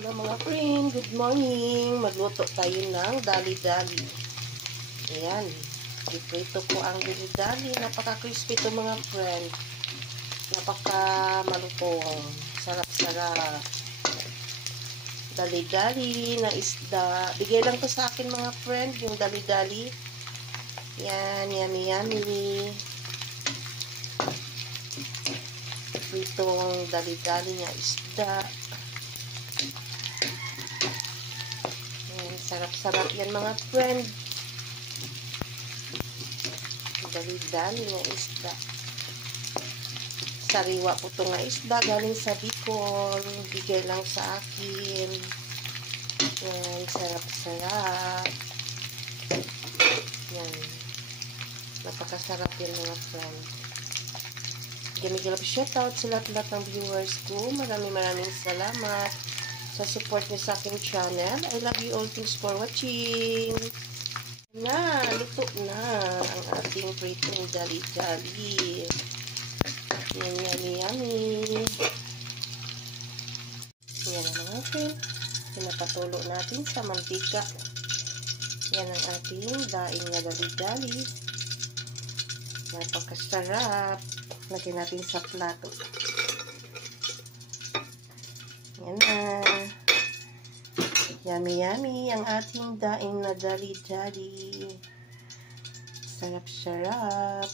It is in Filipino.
Hello mga friend, good morning. Magluto tayo ng dali-dali. Ayan, iprito ko ang dali-dali. Napaka-crispy ito mga friend. Napaka-malutong. Sarap-sarap. Dali-dali na isda. Bigay lang to sa akin mga friend, yung dali-dali. Yan, yummy yummy. Pritong dali-dali na isda. Sarap-sarap yan mga friend. Dali-dali nga isda. Sariwa po ito nga isda. Galing sa Bicol. Bigay lang sa akin. Yan. Sarap-sarap. Yan. Napakasarap yan mga friend. Gamigilap shoutout sa lahat ng viewers ko. Maraming salamat sa support niyo sa aking channel. I love you all. Thanks for watching. Luto na ang ating pritong dali-dali. Yummy. Yan ang mga friend. Pinapatulo natin sa mantika. Yan ang ating daing na dali-dali. Napakasarap. Lagyan natin sa plato. Yan na. Yummy ang ating daing na dali-dali. Sarap-sarap.